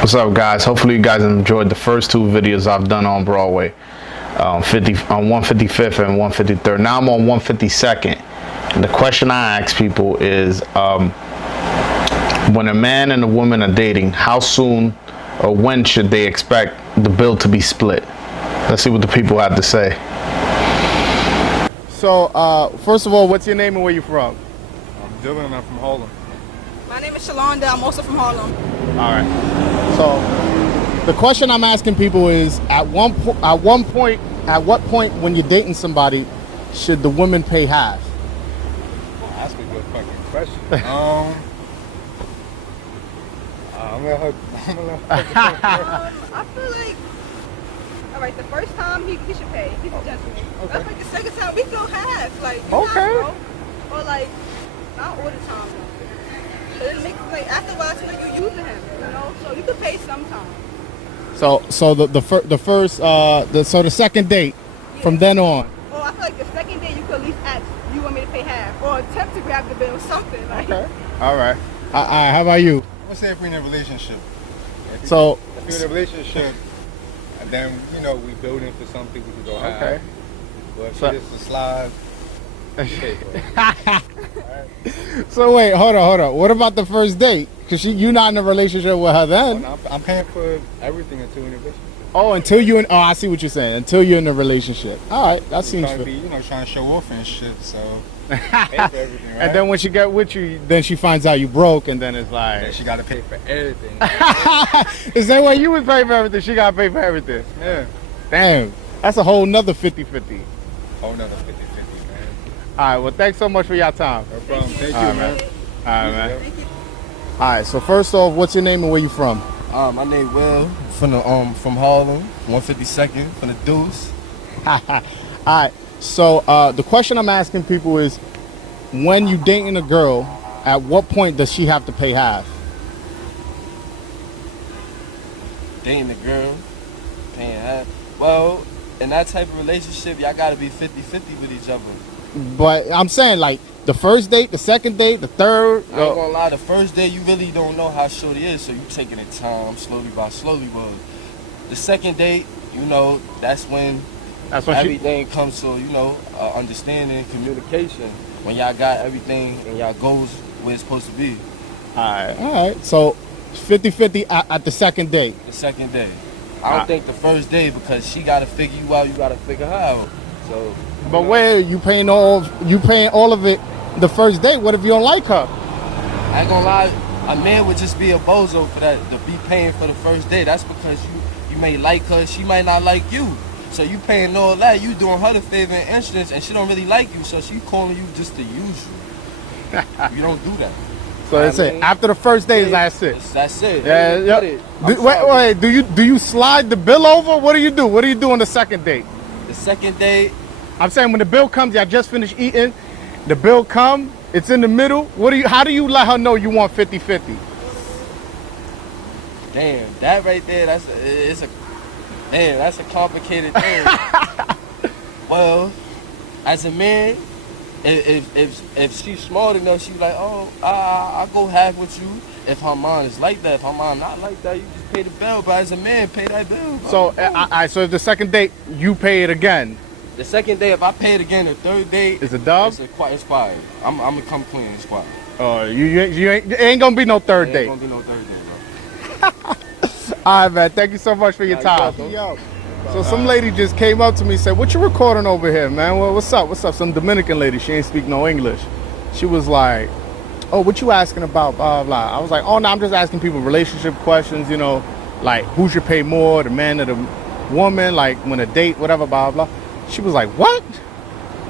What's up, guys? Hopefully you guys enjoyed the first two videos I've done on Broadway, on 155th and 153rd. Now I'm on 152nd. And the question I ask people is, when a man and a woman are dating, how soon or when should they expect the bill to be split? Let's see what the people have to say. So, first of all, what's your name and where you from? I'm Dylan and I'm from Harlem. My name is Shalonda. I'm also from Harlem. All right. So, the question I'm asking people is, at what point when you're dating somebody should the woman pay half? That's a good fucking question. I'm gonna let her I feel like, all right, the first time he should pay. He's a gentleman. Okay. That's like the second time we go half. Like, Okay. Bro. Or like, not all the time though. But it makes like after a while, it's like you using him, you know. So you could pay sometime. So the second date, from then on. Or I feel like the second day you could at least ask, you want me to pay half, or attempt to grab the bill, or something. Like. Okay. All right. How about you? Let's say if we're in a relationship. If So. we're in a relationship, and then we building for something, we could go half. Okay. But if So- it's a slide, okay, bro. So wait, hold on. What about the first date? Because you're not in a relationship with her then. I'm paying for everything until we're in a relationship. Oh, I see what you're saying. Until you're in a relationship. All right, that seems Trying to fair. be, trying to show off and shit. So pay for everything, right? And then when she get with you, then she finds out you broke, and then it's Then like, she got to pay for everything. the same way you was paying for everything, she gotta pay for everything. Yeah. Damn, that's a whole nother 50-50. Oh, no, 50-50, man. All right, well, thanks so much for your time. No problem. Thank you, All right, man. All right, man. Thank you. All right, so first off, what's your name and where you from? My name Will from from Harlem, 152nd from the Deuce. All right, so the question I'm asking people is, when you dating a girl, at what point does she have to pay half? Dating a girl, paying half. Well, in that type of relationship, y'all gotta be 50-50 with each other. But I'm saying, like, the first date, the second date, the third. I ain't gonna lie, the first day you really don't know how shorty is, so you taking it time, slowly by slowly. But the second date, that's when That's what everything comes to, understanding, communication. When y'all got everything and y'all goes where it's supposed to be. All right. So 50-50 at the second date. The second day. I don't think the first day, because she gotta figure you out, you gotta figure her out. So. But where you paying all of it the first date? What if you don't like her? I ain't gonna lie, a man would just be a bozo for that, to be paying for the first day. That's because you may like her, she might not like you. So you paying all that, you doing her the favor and insurance, and she don't really like you, so she calling you just to use you. You don't do that. So that's it. After the first date, that's it. That's it. Yeah, Cut yeah. it. I'm sorry. Wait. Do you slide the bill over? What do you do? What do you do on the second date? The second day, I'm saying when the bill comes, y'all just finished eating. The bill come, it's in the middle. How do you let her know you want 50-50? damn, that right there, that's a complicated thing. Well, as a man, if she's smart enough, she like, I'll go half with you. If her mind is like that, if her mind not like that, you just pay the bill. But as a man, pay that bill. Bro. So if the second date, you pay it again. The second day, if I pay it again, the third day, Is it dub? It's quiet. I'm gonna come clean. It's quiet. Oh, you ain't gonna be no third Ain't date. gonna be no third day, bro. All right, man. Thank you so much for your time. So some lady just came up to me and said, "What you recording over here, man? Well, what's up? What's up?" Some Dominican lady. She ain't speak no English. She was like, "Oh, what you asking about?" Blah blah. I was like, "Oh no, I'm just asking people relationship questions. Like who should pay more, the man or the woman? Like when a date, whatever, blah blah." She was like, "What?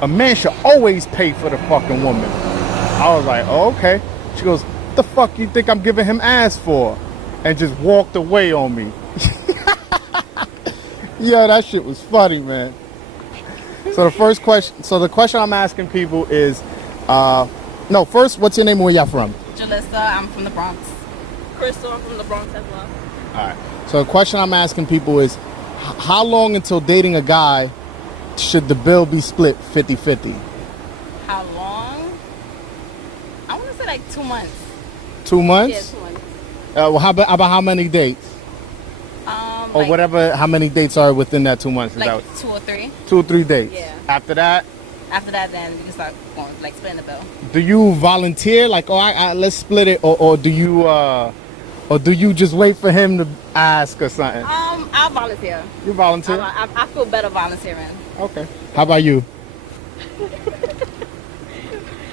A man should always pay for the fucking woman." I was like, "Oh, okay." She goes, "What the fuck you think I'm giving him ass for?" And just walked away on me. Yeah, that shit was funny, man. So the question I'm asking people is, first, what's your name and where y'all from? Jalissa, I'm from the Bronx. Crystal, I'm from the Bronx as well. All right. So the question I'm asking people is, how long until dating a guy should the bill be split 50-50? How long? I want to say like 2 months. 2 months? Yeah, 2 months. Well, how about how many dates? Or like, whatever, how many dates are within that 2 months? Is like that 2 or 3. 2 or 3 dates? Yeah. After that, After that, then we can start going, like splitting the bill. do you volunteer? Like, oh, let's split it, or do you just wait for him to ask or something? I'll volunteer. You volunteer? I feel better volunteering. Okay. How about you?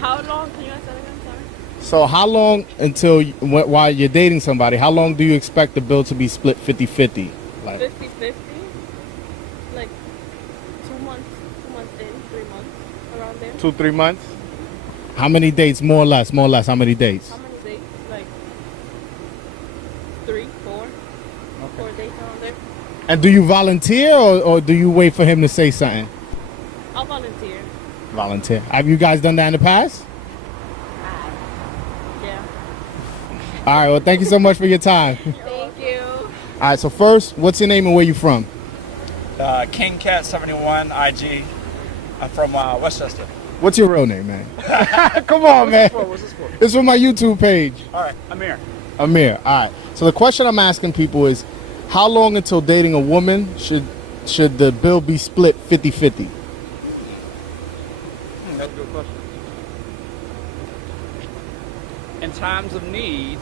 How long? Can you answer that again? Sorry. So how long until while you're dating somebody? How long do you expect the bill to be split 50-50? Like 50-50. Like 2 months. 2 months in. 3 months. Around there. 2-3 months. How many dates? More or less. More or less. How many dates? How many dates? Like 3, 4. 4 dates around there. And do you volunteer or do you wait for him to say something? I'll volunteer. Volunteer. Have you guys done that in the past? Yeah. All right. Well, thank you so much for your time. Thank you. All right. So first, what's your name and where you from? King Cat 71 IG. I'm from Westchester. What's your real name, man? Come on, man. What's this for? It's from my YouTube page. All right, Amir. Amir. All right. So the question I'm asking people is, how long until dating a woman should the bill be split 50-50? That's a good question. In times of need,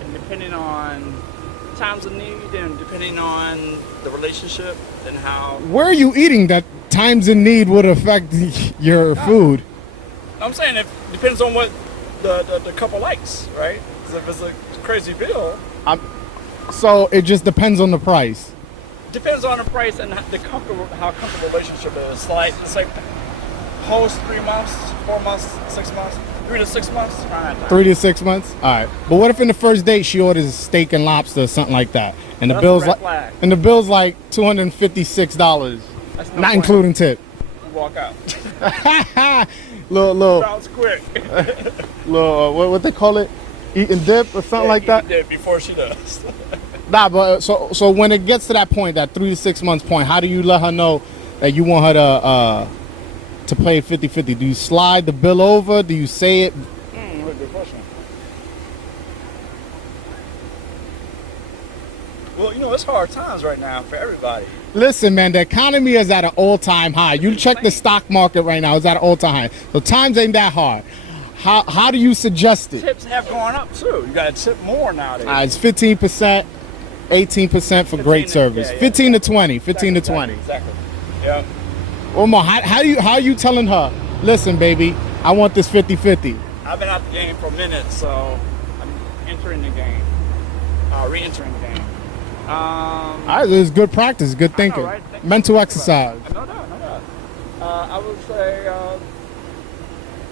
and depending on times of need, and depending on the relationship and how. Where are you eating that times in need would affect your food? I'm saying it depends on what the couple likes, right? 'Cause if it's a crazy bill, So it just depends on the price. depends on the price and how comfortable relationship is. Like it's like post 3 months, 4 months, 6 months, 3 to 6 months. Around that time. 3 to 6 months. All right. But what if in the first date she orders steak and lobster or something like that, and That's a red flag. the bill's like $256, That's no not point. including tip. You walk out. little Sounds quick. what they call it, eat and dip or something like that. Did before she does. Nah, but so when it gets to that point, that 3 to 6 months point, how do you let her know that you want her to play 50-50? Do you slide the bill over? Do you say it? Good question. Well, you know, it's hard times right now for everybody. Listen, man, the economy is at an all-time high. You check the stock market right now; it's at an all-time high. So times ain't that hard. How do you suggest it? Tips have gone up too. You got to tip more nowadays. It's 15%, 18% for great 15 service. yeah. 15 to 20, 15 to 20. Exactly. Yeah. Omar, how are you telling her? Listen, baby, I want this 50-50. I've been out the game for a minute, so I'm entering the game. Re-entering the game. All right, it's good practice, good thinking, right? Thank you. mental exercise. No doubt. I would say,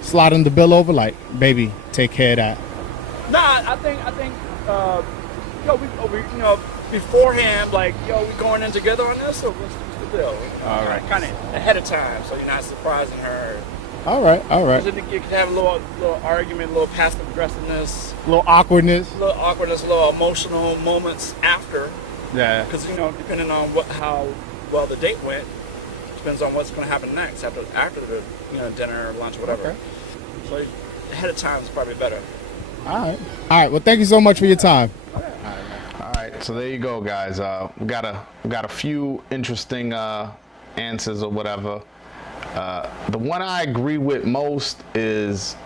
Sliding the bill over, like, baby, take care of that. I think, we beforehand, like, we going in together on this, or what's the deal? All right. Kind of ahead of time, so you're not surprising her. All right. Because you could have a little argument, a little passive aggressiveness, A little awkwardness. a little awkwardness, a little emotional moments after. Yeah. Because depending on how well the date went, depends on what's going to happen next after the dinner or lunch or whatever. Okay. So ahead of time is probably better. All right. Well, thank you so much for your time. All right. So there you go, guys. We got a few interesting answers or whatever. The one I agree with most is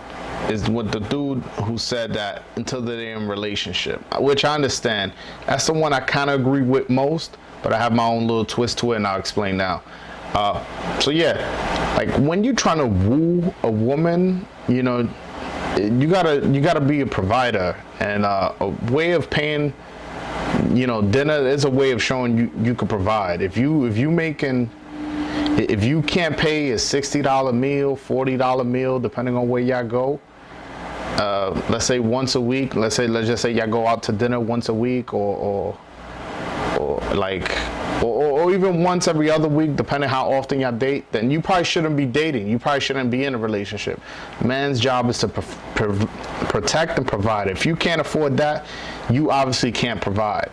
with the dude who said that until they're in a relationship, which I understand. That's the one I kind of agree with most, but I have my own little twist to it, and I'll explain now. So yeah, like when you're trying to woo a woman, you gotta be a provider, and a way of paying, dinner is a way of showing you can provide. If you can't pay a $60 meal, $40 meal, depending on where y'all go, let's say once a week, let's just say y'all go out to dinner once a week, or even once every other week, depending how often y'all date, then you probably shouldn't be dating. You probably shouldn't be in a relationship. Man's job is to protect and provide. If you can't afford that, you obviously can't provide.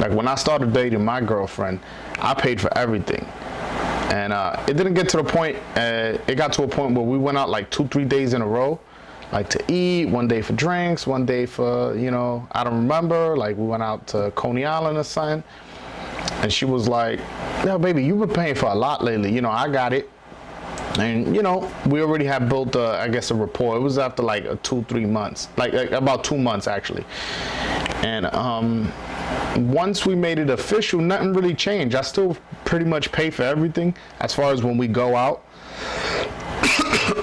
Like when I started dating my girlfriend, I paid for everything. And it didn't get to the point, it got to a point where we went out like 2-3 days in a row, like to eat, one day for drinks, one day for, I don't remember, like we went out to Coney Island or something. And she was like, "No, baby, you've been paying for a lot lately. You know, I got it." And you know, we already had built, I guess, a rapport. It was after like 2-3 months, like about 2 months actually. And once we made it official, nothing really changed. I still pretty much pay for everything as far as when we go out.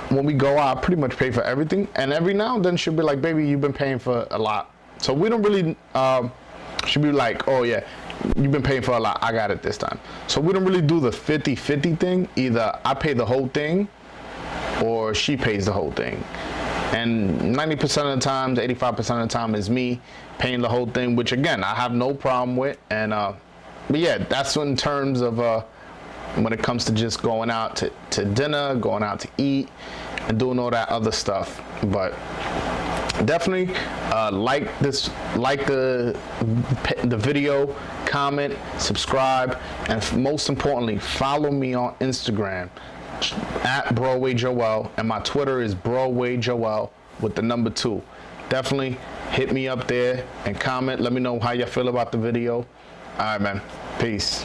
When we go out, I pretty much pay for everything. And every now and then she'll be like, "Baby, you've been paying for a lot." So we don't really, she'll be like, "Oh yeah, you've been paying for a lot, I got it this time." So we don't really do the 50-50 thing. Either I pay the whole thing or she pays the whole thing. And 90% of the times, 85% of the time is me paying the whole thing, which again, I have no problem with. And but yeah, that's in terms of when it comes to just going out to dinner, going out to eat, and doing all that other stuff. But definitely like the video, comment, subscribe, and most importantly, follow me on Instagram at Broadway Joel, and my Twitter is Broadway Joel with the number 2. Definitely hit me up there and comment. Let me know how you feel about the video. All right, man. Peace.